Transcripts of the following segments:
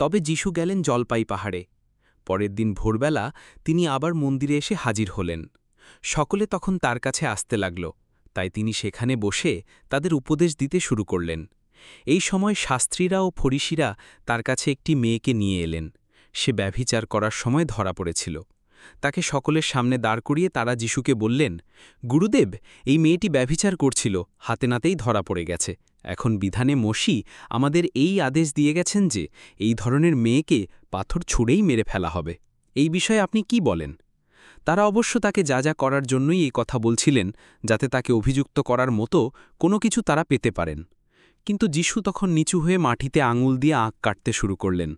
তবে যিশু গেলেন জলপাই পাহাড়ে। পরের দিন ভোরবেলা তিনি আবার মন্দিরে এসে হাজির হলেন। সকলে তখন তার কাছে আসতে লাগল, তাই তিনি সেখানে বসে তাদের উপদেশ দিতে শুরু করলেন। এই সময় শাস্ত্রীরা ও ফরিসিরা তার কাছে একটি মেয়েকে নিয়ে এলেন। সে ব্যভিচার করার সময় ধরা পড়েছিল। তাকে সকলের সামনে দাঁড় করিয়ে তারা যিশুকে বললেন, গুরুদেব, এই মেয়েটি ব্যভিচার করছিল, হাতে নাতেই ধরা পড়ে গেছে। এখন বিধানে মোশি আমাদের এই আদেশ দিয়ে গেছেন যে এই ধরনের মেয়েকে পাথর ছুঁড়েই মেরে ফেলা হবে। এই বিষয়ে আপনি কি বলেন? তারা অবশ্য তাকে যা যা করার জন্যই এই কথা বলছিলেন, যাতে তাকে অভিযুক্ত করার মতো কোনো কিছু তারা পেতে পারেন। কিন্তু যিশু তখন নিচু হয়ে মাটিতে আঙুল দিয়ে আঁক কাটতে শুরু করলেন।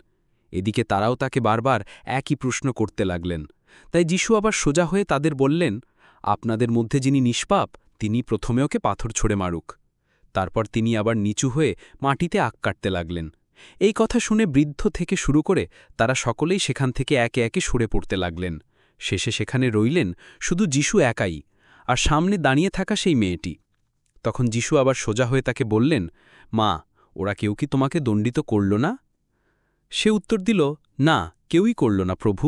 এদিকে তারাও তাকে বারবার একই প্রশ্ন করতে লাগলেন। তাই যিশু আবার সোজা হয়ে তাদের বললেন, আপনাদের মধ্যে যিনি নিষ্পাপ তিনি প্রথমে ওকে পাথর ছুঁড়ে মারুক। তারপর তিনি আবার নিচু হয়ে মাটিতে আঁক কাটতে লাগলেন। এই কথা শুনে বৃদ্ধ থেকে শুরু করে তারা সকলেই সেখান থেকে একে একে সরে পড়তে লাগলেন। শেষে সেখানে রইলেন শুধু যিশু একাই, আর সামনে দাঁড়িয়ে থাকা সেই মেয়েটি। তখন যিশু আবার সোজা হয়ে তাকে বললেন, মা, ওরা কেউ কি তোমাকে দণ্ডিত করল না? সে উত্তর দিল, না, কেউই করল না প্রভু।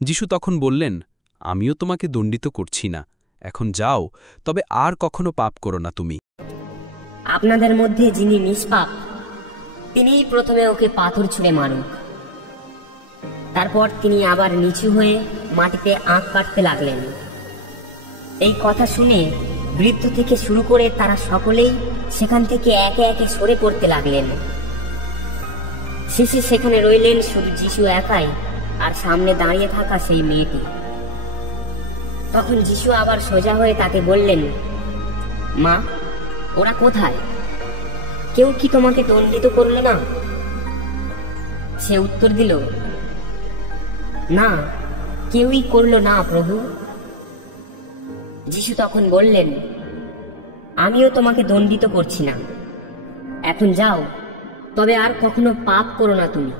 যিশু তখন বললেন, আমিও তোমাকে দণ্ডিত করছি না, এখন যাও, তবে আর কখনো পাপ করো না তুমি। আপনাদের মধ্যে যিনি নিষ্পাপ তিনিই প্রথমে ওকে পাথর ছুঁড়ে মারুক। তারপর তিনি আবার নিচু হয়ে মাটিতে আঁক কাটতে লাগলেন। এই কথা শুনে বৃদ্ধ থেকে শুরু করে তারা সকলেই সেখান থেকে একে একে সরে পড়তে লাগলেন। শেষে সেখানে রইলেন শুধু যিশু একাই, আর সামনে দাঁড়িয়ে থাকা সেই মেয়েটি। তখন যিশু আবার সোজা হয়ে তাকে বললেন, মা, ওরা কোথায়? কেউ কি তোমাকে দণ্ডিত করল না? সে উত্তর দিল, না, কেউই করল না প্রভু। যিশু তখন বললেন, আমিও তোমাকে দণ্ডিত করছি না, এখন যাও, তবে আর কখনো পাপ করো না তুমি।